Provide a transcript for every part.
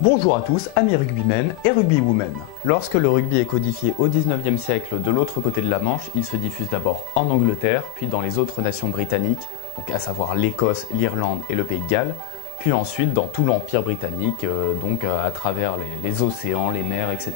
Bonjour à tous, amis rugbymen et rugbywomen. Lorsque le rugby est codifié au 19e siècle de l'autre côté de la Manche, il se diffuse d'abord en Angleterre, puis dans les autres nations britanniques, donc à savoir l'Écosse, l'Irlande et le Pays de Galles, puis ensuite dans tout l'Empire britannique, à travers les océans, les mers, etc.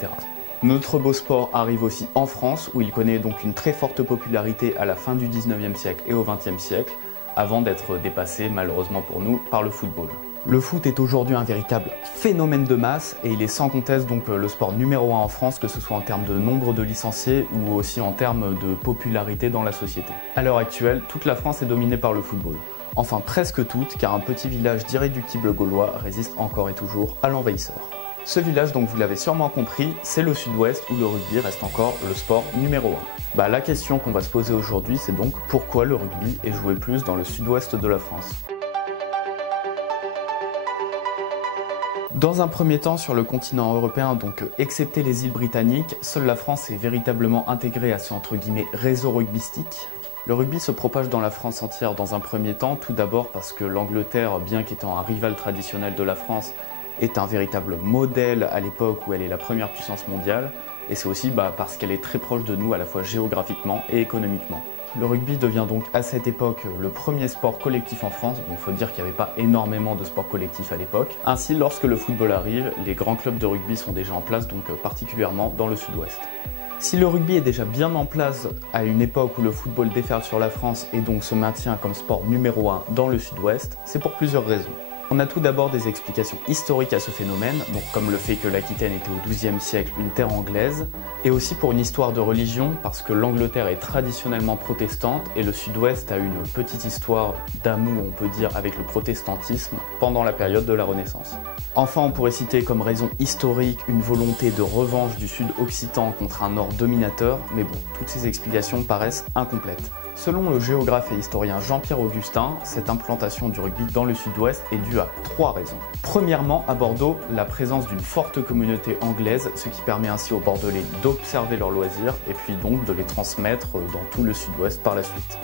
Notre beau sport arrive aussi en France, où il connaît donc une très forte popularité à la fin du 19e siècle et au 20e siècle, avant d'être dépassé, malheureusement pour nous, par le football. Le foot est aujourd'hui un véritable phénomène de masse et il est sans conteste donc le sport numéro 1 en France, que ce soit en termes de nombre de licenciés ou aussi en termes de popularité dans la société. À l'heure actuelle, toute la France est dominée par le football. Enfin presque toute, car un petit village d'irréductibles gaulois résiste encore et toujours à l'envahisseur. Ce village, donc vous l'avez sûrement compris, c'est le sud-ouest où le rugby reste encore le sport numéro 1. La question qu'on va se poser aujourd'hui, c'est donc pourquoi le rugby est joué plus dans le sud-ouest de la France. Dans un premier temps, sur le continent européen, donc excepté les îles britanniques, seule la France est véritablement intégrée à ce entre guillemets réseau rugbystique. Le rugby se propage dans la France entière dans un premier temps, tout d'abord parce que l'Angleterre, bien qu'étant un rival traditionnel de la France, est un véritable modèle à l'époque où elle est la première puissance mondiale, et c'est aussi parce qu'elle est très proche de nous à la fois géographiquement et économiquement. Le rugby devient donc à cette époque le premier sport collectif en France. Il faut dire qu'il n'y avait pas énormément de sports collectifs à l'époque. Ainsi, lorsque le football arrive, les grands clubs de rugby sont déjà en place, donc particulièrement dans le sud-ouest. Si le rugby est déjà bien en place à une époque où le football déferle sur la France et donc se maintient comme sport numéro 1 dans le sud-ouest, c'est pour plusieurs raisons. On a tout d'abord des explications historiques à ce phénomène, donc comme le fait que l'Aquitaine était au XIIe siècle une terre anglaise, et aussi pour une histoire de religion, parce que l'Angleterre est traditionnellement protestante et le sud-ouest a une petite histoire d'amour, on peut dire, avec le protestantisme pendant la période de la Renaissance. Enfin, on pourrait citer comme raison historique une volonté de revanche du sud occitan contre un nord dominateur, mais bon, toutes ces explications paraissent incomplètes. Selon le géographe et historien Jean-Pierre Augustin, cette implantation du rugby dans le sud-ouest est due à 3 raisons. Premièrement, à Bordeaux, la présence d'une forte communauté anglaise, ce qui permet ainsi aux Bordelais d'observer leurs loisirs et puis donc de les transmettre dans tout le sud-ouest par la suite.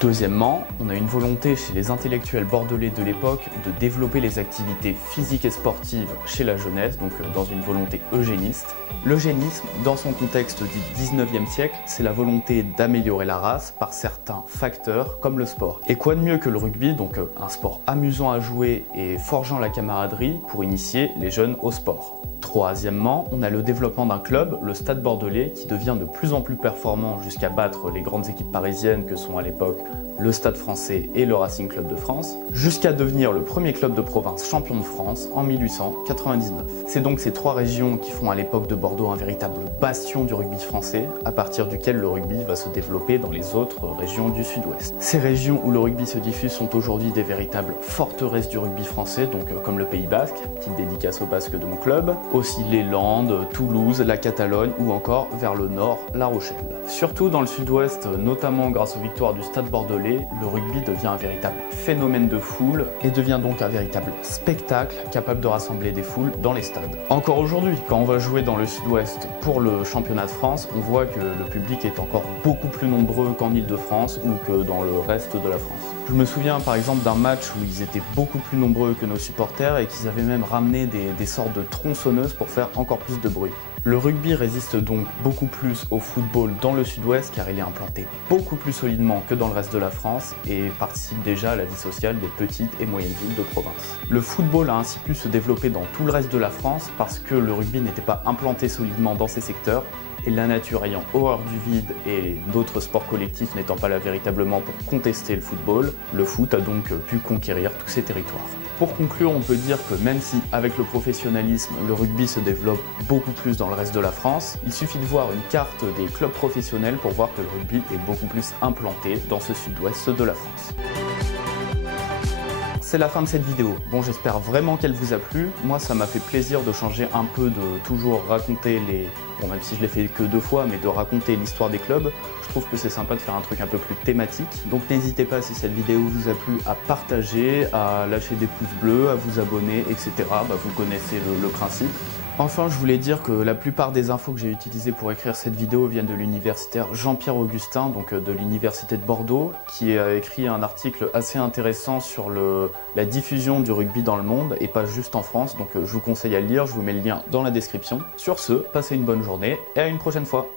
Deuxièmement, on a une volonté chez les intellectuels bordelais de l'époque de développer les activités physiques et sportives chez la jeunesse, donc dans une volonté eugéniste. L'eugénisme, dans son contexte du 19e siècle, c'est la volonté d'améliorer la race par certains facteurs comme le sport. Et quoi de mieux que le rugby, donc un sport amusant à jouer et forgeant la camaraderie pour initier les jeunes au sport. Troisièmement, on a le développement d'un club, le Stade Bordelais, qui devient de plus en plus performant jusqu'à battre les grandes équipes parisiennes que sont à l'époque le Stade Français et le Racing Club de France, jusqu'à devenir le premier club de province champion de France en 1899. C'est donc ces 3 régions qui font à l'époque de Bordeaux un véritable bastion du rugby français, à partir duquel le rugby va se développer dans les autres régions du sud-ouest. Ces régions où le rugby se diffuse sont aujourd'hui des véritables forteresses du rugby français, donc comme le Pays Basque, petite dédicace aux Basques de mon club, aussi les Landes, Toulouse, la Catalogne ou encore vers le nord, La Rochelle. Surtout dans le sud-ouest, notamment grâce aux victoires du Stade Bordelais, le rugby devient un véritable phénomène de foule et devient donc un véritable spectacle capable de rassembler des foules dans les stades. Encore aujourd'hui, quand on va jouer dans le sud-ouest pour le championnat de France, on voit que le public est encore beaucoup plus nombreux qu'en Île-de-France ou que dans le reste de la France. Je me souviens par exemple d'un match où ils étaient beaucoup plus nombreux que nos supporters et qu'ils avaient même ramené des sortes de tronçonneuses pour faire encore plus de bruit. Le rugby résiste donc beaucoup plus au football dans le sud-ouest car il est implanté beaucoup plus solidement que dans le reste de la France et participe déjà à la vie sociale des petites et moyennes villes de province. Le football a ainsi pu se développer dans tout le reste de la France parce que le rugby n'était pas implanté solidement dans ces secteurs et la nature ayant horreur du vide et d'autres sports collectifs n'étant pas là véritablement pour contester le football, le foot a donc pu conquérir tous ces territoires. Pour conclure, on peut dire que même si, avec le professionnalisme, le rugby se développe beaucoup plus dans le reste de la France, il suffit de voir une carte des clubs professionnels pour voir que le rugby est beaucoup plus implanté dans ce sud-ouest de la France. C'est la fin de cette vidéo. Bon, j'espère vraiment qu'elle vous a plu. Moi, ça m'a fait plaisir de changer un peu, de toujours raconter même si je l'ai fait que 2 fois, mais de raconter l'histoire des clubs. Je trouve que c'est sympa de faire un truc un peu plus thématique. Donc n'hésitez pas, si cette vidéo vous a plu, à partager, à lâcher des pouces bleus, à vous abonner, etc. Vous connaissez le principe. Enfin, je voulais dire que la plupart des infos que j'ai utilisées pour écrire cette vidéo viennent de l'universitaire Jean-Pierre Augustin, donc de l'université de Bordeaux, qui a écrit un article assez intéressant sur la diffusion du rugby dans le monde et pas juste en France, donc je vous conseille à le lire, je vous mets le lien dans la description. Sur ce, passez une bonne journée et à une prochaine fois.